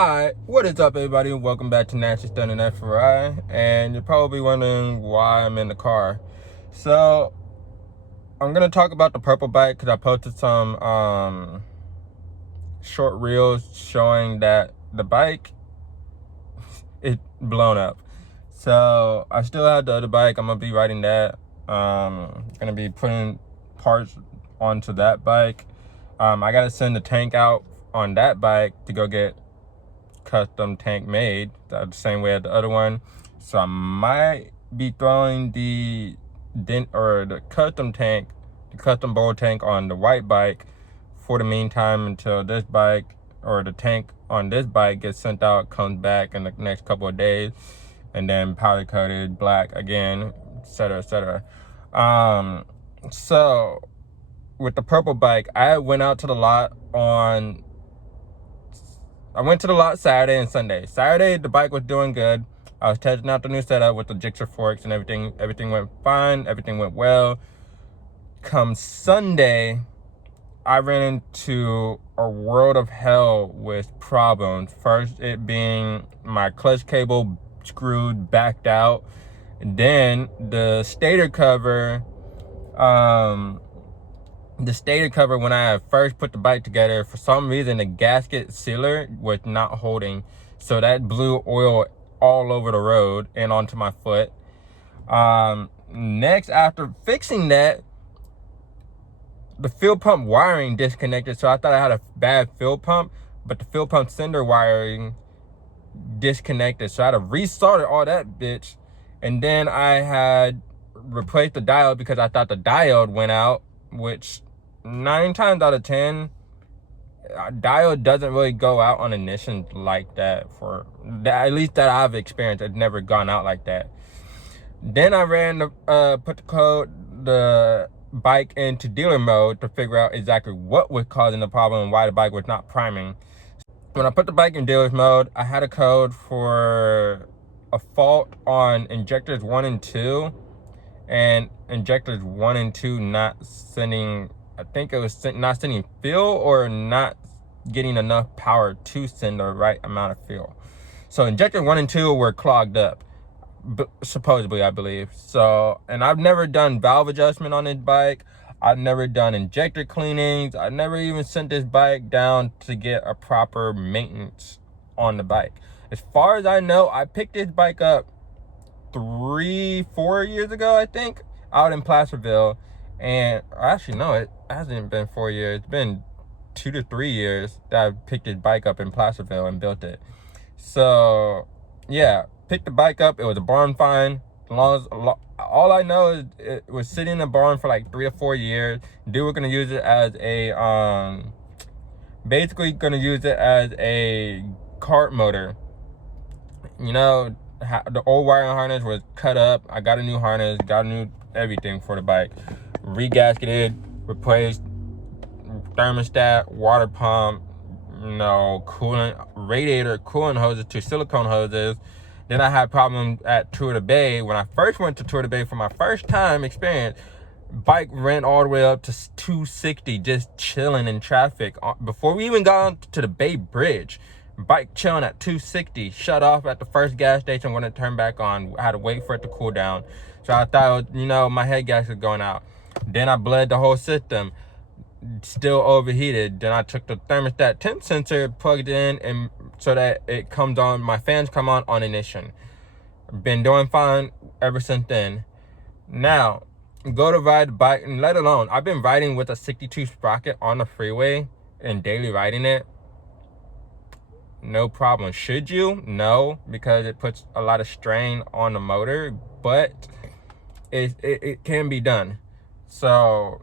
Alright, what is up everybody? Welcome back to Naturally Stunning F4I. And you're probably wondering why I'm in the car. So, I'm going to talk about the purple bike because I posted some short reels showing that the bike is blown up. So, I still have the other bike. I'm going to be riding that. Going to be putting parts onto that bike. I got to send the tank out on that bike to go get custom tank made the same way as the other one, so I might be throwing the custom bowl tank on the white bike for the meantime until this bike or the tank on this bike gets sent out, comes back in the next couple of days, and then powder coated black again, etc. So with the purple bike, I went out to the lot Saturday and Sunday. Saturday, the bike was doing good. I was testing out the new setup with the jigsaw forks and everything. Everything went fine. Everything went well. Come Sunday, I ran into a world of hell with problems. First, it being my clutch cable screwed, backed out. And then the stator cover, when I first put the bike together, for some reason the gasket sealer was not holding, so that blew oil all over the road and onto my foot. Next, after fixing that, the fuel pump wiring disconnected, so I thought I had a bad fuel pump, but the fuel pump sender wiring disconnected, so I had to restart all that bitch. And then I had replaced the diode because I thought the diode went out, which 9 times out of 10, diode doesn't really go out on ignition like that. For that, at least that I've experienced, it's never gone out like that. Then I put the bike into dealer mode to figure out exactly what was causing the problem and why the bike was not priming. When I put the bike in dealer's mode, I had a code for a fault on injectors 1 and 2, and injectors 1 and 2 not sending, I think it was not sending fuel or not getting enough power to send the right amount of fuel. So injector 1 and 2 were clogged up, supposedly, I believe. So, and I've never done valve adjustment on this bike. I've never done injector cleanings. I never even sent this bike down to get a proper maintenance on the bike. As far as I know, I picked this bike up 3-4 years ago, I think, out in Placerville. And actually, no, it hasn't been 4 years. It's been 2 to 3 years that I picked this bike up in Placerville and built it. So yeah, picked the bike up. It was a barn find. All I know is it was sitting in a barn for like 3 or 4 years. Dude, we're gonna use it as a basically gonna use it as a cart motor. You know, the old wiring harness was cut up. I got a new harness, got a new everything for the bike. Regasketed, replaced thermostat, water pump, coolant, radiator, coolant hoses to silicone hoses. Then I had problems at Tour de Bay. When I first went to Tour de Bay for my first time experience, bike ran all the way up to 260, just chilling in traffic. Before we even got to the Bay Bridge, bike chilling at 260, shut off at the first gas station when it turned back on. I had to wait for it to cool down. So I thought, my head gas was going out. Then I bled the whole system, still overheated. Then I took the thermostat temp sensor, plugged it in, and so that it comes on, my fans come on ignition. Been doing fine ever since then. Now, go to ride the bike, and let alone, I've been riding with a 62 sprocket on the freeway and daily riding it. No problem. Should you? No, because it puts a lot of strain on the motor, but it can be done. So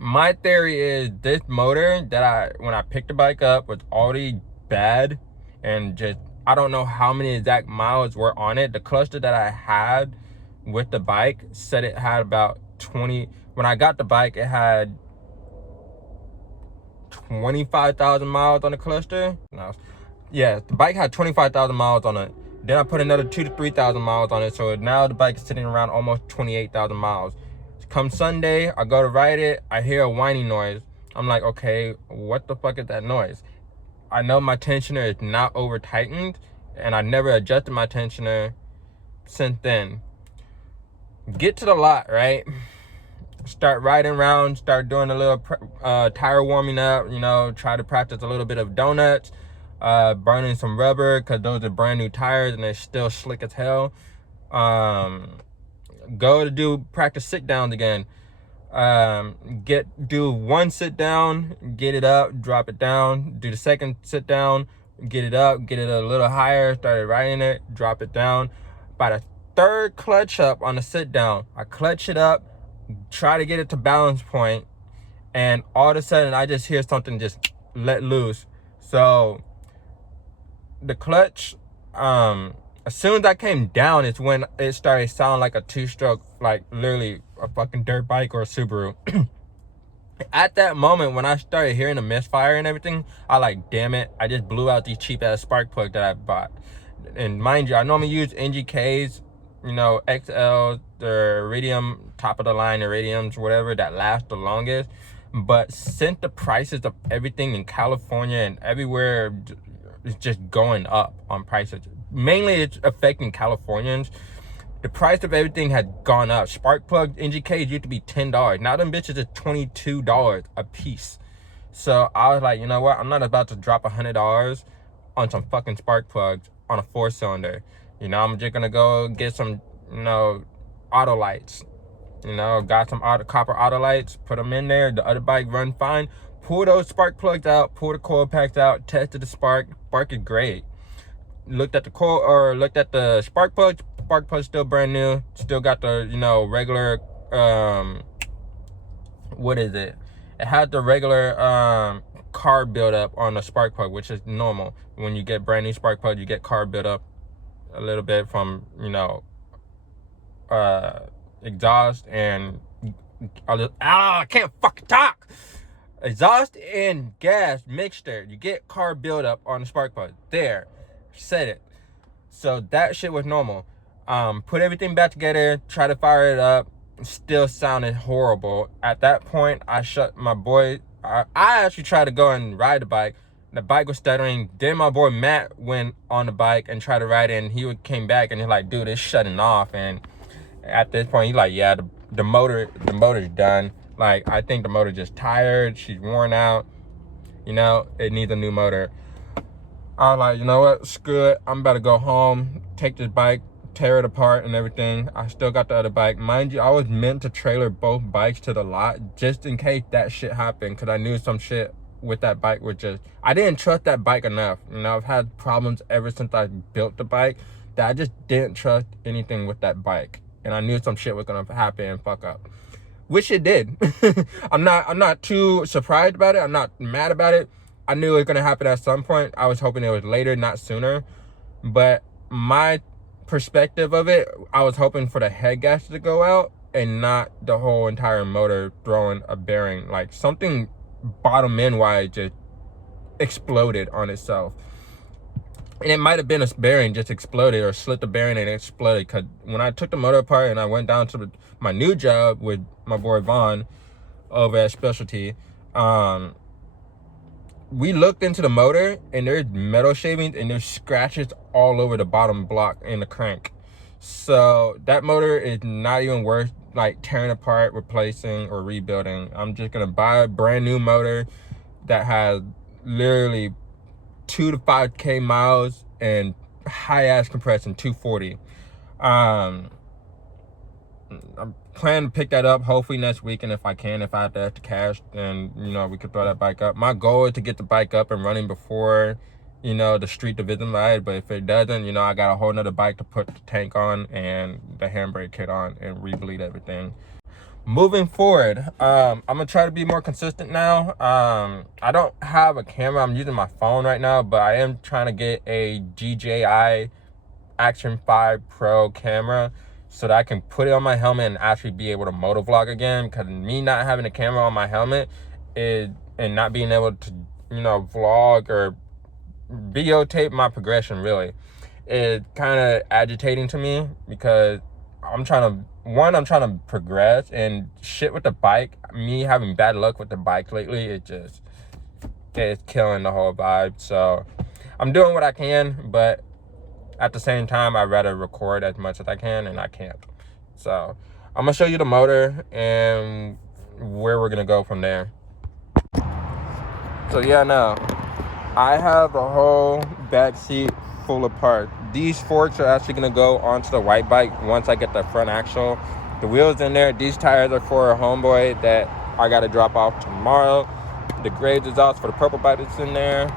my theory is this motor that when I picked the bike up was already bad, and just I don't know how many exact miles were on it. The cluster that I had with the bike said it had about 20. When I got the bike, it had 25,000 miles on the cluster. No, yeah, the bike had 25,000 miles on it. Then I put another 2,000 to 3,000 miles on it, so now the bike is sitting around almost 28,000 miles. Come Sunday, I go to ride it, I hear a whining noise. I'm like, okay, what the fuck is that noise? I know my tensioner is not over tightened, and I never adjusted my tensioner since then. Get to the lot, right? Start riding around, start doing a little tire warming up, you know, try to practice a little bit of donuts, burning some rubber, because those are brand new tires and they're still slick as hell. Go to practice sit downs again. Do one sit down, get it up, drop it down, do the second sit down, get it up, get it a little higher, started riding it, drop it down. By the third clutch up on the sit down, I clutch it up, try to get it to balance point, and all of a sudden I just hear something just let loose. So the clutch, as soon as I came down, it's when it started sounding like a two-stroke, like literally a fucking dirt bike or a Subaru. At that moment, when I started hearing the misfire and everything, I like, damn it, I just blew out these cheap-ass spark plugs that I bought. And mind you, I normally use NGKs, you know, XLs, the Iridium, top of the line Iridiums, whatever, that last the longest. But since the prices of everything in California and everywhere is just going up on prices, mainly it's affecting Californians, the price of everything had gone up. Spark plug NGKs used to be $10. Now them bitches are $22 a piece. So I was like, you know what? I'm not about to drop $100 on some fucking spark plugs on a 4-cylinder. You know, I'm just gonna go get some, you know, auto lights. You know, got some copper auto lights, put them in there. The other bike run fine. Pull those spark plugs out, pull the coil packs out, tested the spark. Spark is great. Looked at the coil, or looked at the spark plugs. Spark plug's still brand new. Still got the, you know, regular, what is it? It had the regular carb buildup on the spark plug, which is normal. When you get brand new spark plug, you get carb buildup a little bit from, you know, exhaust and I can't fucking talk. Exhaust and gas mixture, you get carb buildup on the spark plug. There, said it. So that shit was normal. Put everything back together, try to fire it up, still sounded horrible. At that point, I shut my boy. I actually tried to go and ride the bike. The bike was stuttering. Then my boy Matt went on the bike and tried to ride it, and he came back and he's like, dude, it's shutting off. And at this point, he's like, yeah, the motor's done. Like, I think the motor just tired. She's worn out. You know, it needs a new motor. I was like, you know what? Screw it. I'm about to go home, take this bike, tear it apart and everything. I still got the other bike. Mind you, I was meant to trailer both bikes to the lot just in case that shit happened, because I knew some shit with that bike was just, I didn't trust that bike enough. You know, I've had problems ever since I built the bike that I just didn't trust anything with that bike. And I knew some shit was gonna happen and fuck up, which it did. I'm not too surprised about it. I'm not mad about it. I knew it was gonna happen at some point. I was hoping it was later, not sooner. But my perspective of it, I was hoping for the head gasket to go out and not the whole entire motor throwing a bearing. Like, something bottom end wise just exploded on itself. And it might have been a bearing just exploded, or slit the bearing and exploded. Because when I took the motor apart and I went down to my new job with my boy Vaughn over at Specialty, we looked into the motor and there's metal shavings and there's scratches all over the bottom block and the crank. So that motor is not even worth like tearing apart, replacing, or rebuilding. I'm just gonna buy a brand new motor that has literally 2 to 5K miles and high ass compression, 240. I'm planning to pick that up hopefully next weekend if I can. If I have the extra cash, then, you know, we could throw that bike up. My goal is to get the bike up and running before, you know, the street division ride. But if it doesn't, you know, I got a whole nother bike to put the tank on and the handbrake kit on and rebleed everything. Moving forward, I'm gonna try to be more consistent now. I don't have a camera. I'm using my phone right now, but I am trying to get a DJI Action 5 Pro camera so that I can put it on my helmet and actually be able to motovlog again. Because me not having a camera on my helmet and not being able to, you know, vlog or videotape my progression really is kind of agitating to me, because I'm trying to progress and shit with the bike. Me having bad luck with the bike lately, it just, it's killing the whole vibe. So I'm doing what I can, but at the same time, I'd rather record as much as I can, and I can't. So I'm gonna show you the motor and where we're gonna go from there. So yeah, now I have a whole back seat full of parts. These forks are actually gonna go onto the white bike once I get the front axle. The wheels in there. These tires are for a homeboy that I gotta drop off tomorrow. The Graves exhaust for the purple bike that's in there.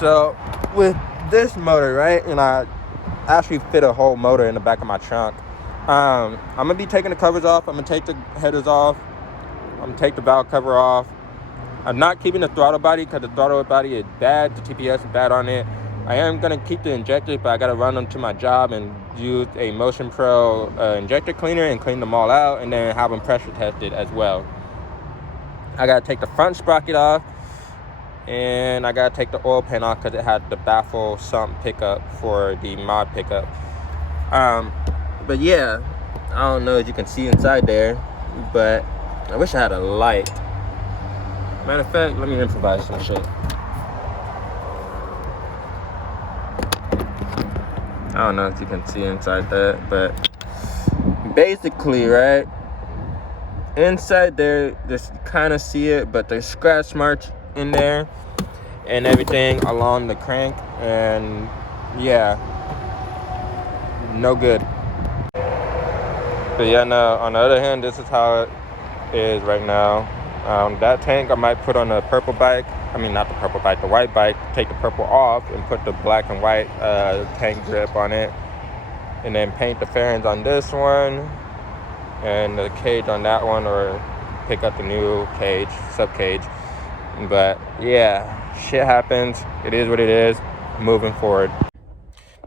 So with this motor, right, and I actually fit a whole motor in the back of my trunk. I'm gonna be taking the covers off. I'm gonna take the headers off. I'm gonna take the valve cover off. I'm not keeping the throttle body because the throttle body is bad. The TPS is bad on it. I am gonna keep the injectors, but I gotta run them to my job and use a Motion Pro injector cleaner and clean them all out, and then have them pressure tested as well. I gotta take the front sprocket off, and I gotta take the oil pan off because it had the baffle sump pickup for the mod pickup. But yeah, I don't know if you can see inside there, but I wish I had a light. Matter of fact, let me improvise some shit. I don't know if you can see inside that, but basically, right, inside there, just kind of see it, but there's scratch marks in there and everything along the crank, and yeah, no good. But yeah, no, on the other hand, this is how it is right now. That tank I might put on the purple bike. I mean, not the purple bike, the white bike. Take the purple off and put the black and white tank grip on it, and then paint the fairings on this one and the cage on that one, or pick up the new cage, sub cage. But yeah, shit happens. It is what it is. Moving forward.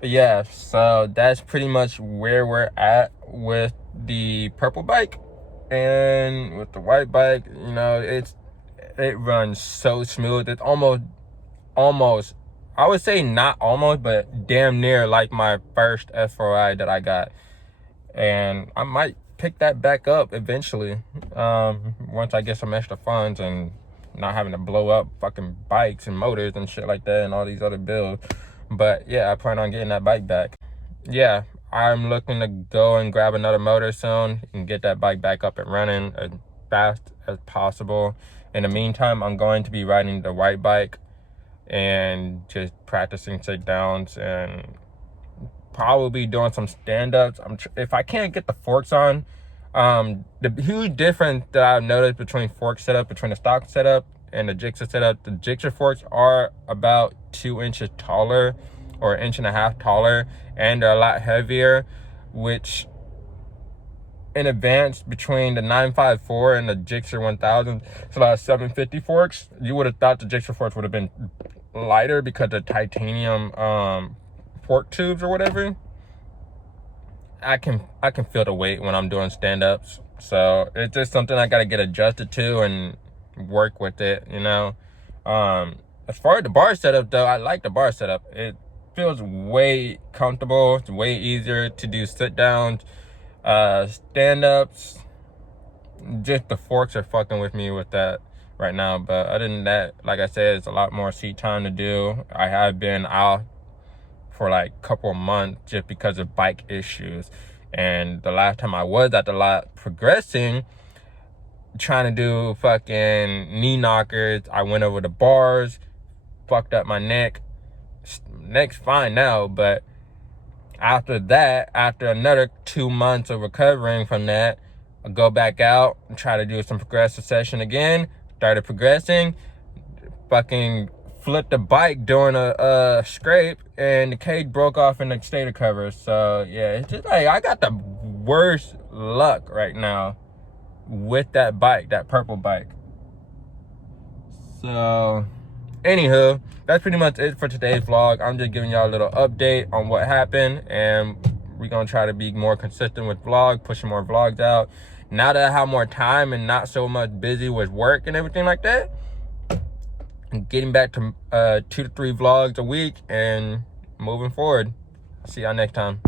But yeah, so that's pretty much where we're at with the purple bike. And with the white bike, you know, it runs so smooth. It's almost, I would say not almost, but damn near like my first F4I that I got. And I might pick that back up eventually, once I get some extra funds and not having to blow up fucking bikes and motors and shit like that and all these other bills. But yeah, I plan on getting that bike back. Yeah, I'm looking to go and grab another motor soon and get that bike back up and running as fast as possible. In the meantime, I'm going to be riding the white bike and just practicing sit downs and probably doing some stand-ups. If I can't get the forks on, the huge difference that I've noticed between fork setup, between the stock setup and the Gixxer setup, the Gixxer forks are about 2 inches taller or 1.5 inches taller, and they're a lot heavier, which in advance between the 954 and the Gixxer 1000, so like 750 forks, you would have thought the Gixxer forks would have been lighter because of the titanium fork tubes or whatever. I can feel the weight when I'm doing stand-ups, so it's just something I gotta get adjusted to and work with it, you know. As far as the bar setup though, I like the bar setup. It feels way comfortable. It's way easier to do sit downs, stand-ups. Just the forks are fucking with me with that right now, but other than that, like I said, it's a lot more seat time to do. I have been out for like a couple of months just because of bike issues, and the last time I was at the lot progressing, trying to do fucking knee knockers, I went over the bars, fucked up my neck. Neck's fine now, but after that, after another 2 months of recovering from that, I go back out and try to do some progressive session again. Started progressing, fucking flipped the bike doing a scrape, and the cage broke off in the stator cover. So yeah, it's just like I got the worst luck right now with that bike, that purple bike. So anywho, that's pretty much it for today's vlog. I'm just giving y'all a little update on what happened, and we're gonna try to be more consistent with vlog, pushing more vlogs out. Now that I have more time and not so much busy with work and everything like that, I'm getting back to 2 to 3 vlogs a week and moving forward. See y'all next time.